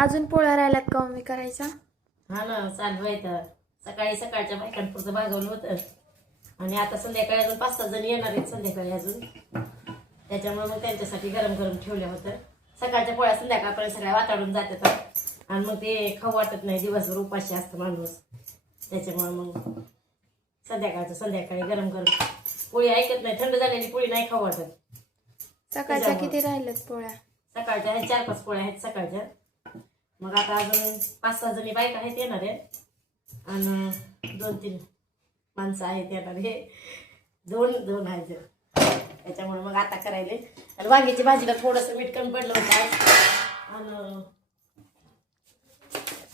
अजून पोळ्या राहिल्यात का मम्मी करायचा? हा ना, चालू आहे तर. सकाळच्या बायकांपुरतं भागवलं होतं आणि आता संध्याकाळी अजून 5-6 जण येणार आहेत संध्याकाळी अजून. त्याच्यामुळे मग त्यांच्यासाठी गरम गरम ठेवल्या होतं. सकाळच्या पोळ्या संध्याकाळपर्यंत सगळ्या वाताडून जातात आणि मग ते खाऊ वाटत नाही, दिवसभर उपाशी असतं माणूस. त्याच्यामुळे मग संध्याकाळी गरम गरम पोळी ऐकत नाही, थंड झालेली पोळी नाही खाऊ वाटत. सकाळच्या किती राहिल्यात पोळ्या? सकाळच्या आहेत 4-5 पोळ्या आहेत सकाळच्या. मग आता अजून 5-6 जणी बायका आहेत येणार आहेत आणि 2-3 माणसं आहेत येणार हे. दोन आहेत. त्याच्यामुळे मग आता करायले. आणि वांग्याची भाजीला थोडंसं मीठ कमी पडलं होतं आणि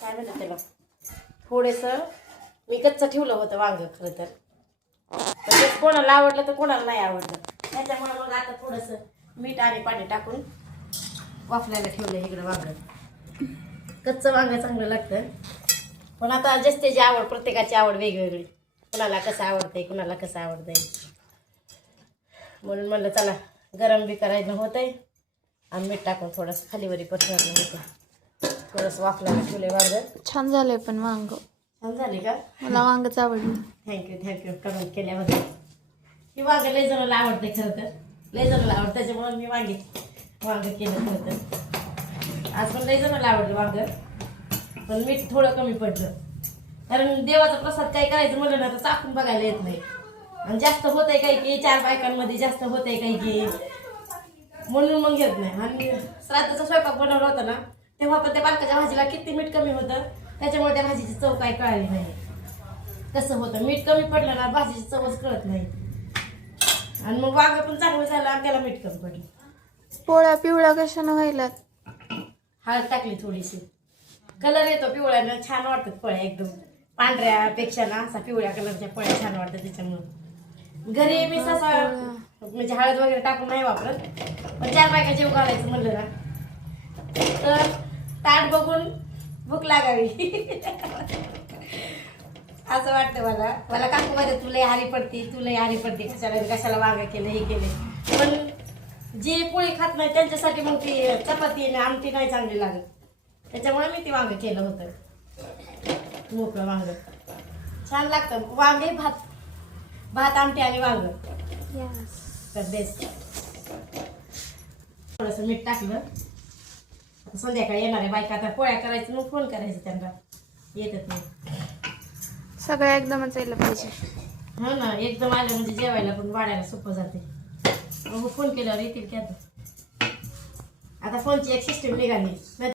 काय म्हणतात त्याला, थोडंसं मी कच्चं ठेवलं होतं वांग खरं तर. ते कोणाला आवडलं तर कोणाला नाही आवडलं. त्याच्यामुळे मग आता थोडंसं मीठ आणि पाणी टाकून वाफलायला ठेवलं इकडं वांग. कच्चं वांग चांगलं लागतं. पण आता ज्याची आवड, प्रत्येकाची आवड वेगवेगळी. कुणाला कसं आवडतंय, कुणाला कसं आवडतंय. म्हणून म्हणलं चला गरम बी करायचं होतंय आणि मीठ टाकून थोडंसं खालीवरी पसरलं होतं. थोडंसं वाफलायला ठेवलंय वांग. छान झालंय पण वांग. छान झाले का? मला वांगच आवडलं. थँक्यू कमेंट केल्याबद्दल. ही वांग लय जणांना आवडते खरं तर. लय जणांना आवडतं, त्याच्यामुळे मी वांग केलं खरं तर. आज पण लय जणांना आवडलं वांग, पण मीठ थोडं कमी पडलं. कारण देवाचा प्रसाद काय करायचं म्हणलं ना तर चाकून बघायला येत नाही. आणि जास्त होत आहे काही की 4 बायकांमध्ये जास्त होत आहे काही की, म्हणून मग घेत नाही. आणि श्राद्धाचा स्वयंपाक बनवला होता ना तेव्हा पण त्या बारकाच्या भाजीला किती मीठ कमी होतं, त्याच्यामुळे त्या भाजीची चव काय कळाली नाही. कसं होतं, मीठ कमी पडलं ना भाजीची चवच कळत नाही. आणि मग वांग पण चांगलं झालं आणि त्याला मीठ कमी पडलं. पोळ्या पिवळ्या कशानं व्हायला? हळद टाकली थोडीशी, कलर येतो पिवळ्यानं, छान वाटतात पोळ्या एकदम. पांढऱ्यापेक्षा ना असा पिवळ्या कलरच्या पोळ्या छान वाटतात. त्याच्यामुळे घरी मी ससा म्हणजे हळद वगैरे टाकून नाही वापरत. पण 4 बायका जेव घालायचं म्हणलं ना तर ताट बघून भूक लागावी असं वाटतं मला. काकू मध्ये तुला हारी पडते कशाला वांग केलं हे केले. पण जे पोळी खात नाही त्यांच्यासाठी मग ती चपाती आणि आमटी नाही चांगली लागत. त्याच्यामुळे मी ती वांग केलं होतं, मोकळं वांग. छान लागतं वांगे, भात आमटी आणि वांग तर बेस्ट. थोडंसं मीठ टाकलं. संध्याकाळी येणारे बायका आता पोळ्या करायचं, मग फोन करायचं त्यांना, येतात नाही. सगळं एकदमच यायला पाहिजे. हो ना, एकदम आलं म्हणजे जेवायला पण वाढायला सोपं जाते. मग फोन केल्यावर येतील की आता फोनची एक सिस्टीम निघाली.